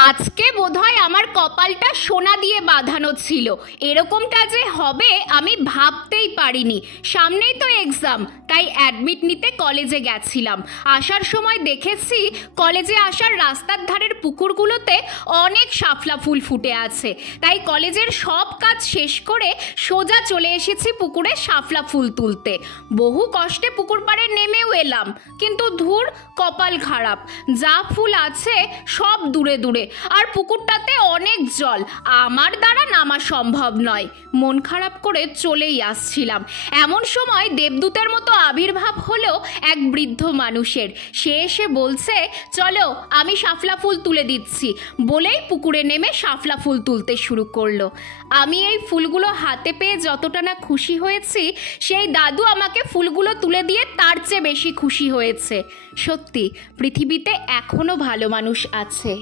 আজকে বোধহয় আমার কপালটা সোনা দিয়ে বাঁধানো ছিল। এরকমটা যে হবে আমি ভাবতেই পারিনি। সামনেই তো এক্সাম, তাই অ্যাডমিট নিতে কলেজে গেছিলাম। আসার সময় দেখেছি কলেজে আসার রাস্তার ধারের পুকুরগুলোতে অনেক শাপলা ফুল ফুটে আছে, তাই কলেজের সব কাজ শেষ করে সোজা চলে এসেছি পুকুরে শাপলা ফুল তুলতে। বহু কষ্টে পুকুর পাড়ে নেমেও এলাম, কিন্তু ধুর, কপাল খারাপ। যা ফুল আছে সব দূরে দূরে, আর পুকুরটাতে অনেক জল, আমার দ্বারা নামা সম্ভব নয়। মন খারাপ করে চলেই আসছিলাম, এমন সময় দেবদূতের মতো আবির্ভাব হলো এক বৃদ্ধ মানুষের। সে এসে বলছে, চলো আমি শাপলা ফুল তুলে দিচ্ছি, বলেই পুকুরে নেমে শাপলা ফুল তুলতে শুরু করলো। আমি এই ফুলগুলো হাতে পেয়ে যতটা না খুশি হয়েছি, সেই দাদু আমাকে ফুলগুলো তুলে দিয়ে তার চেয়ে বেশি খুশি হয়েছে। সত্যি পৃথিবীতে এখনো ভালো মানুষ আছে।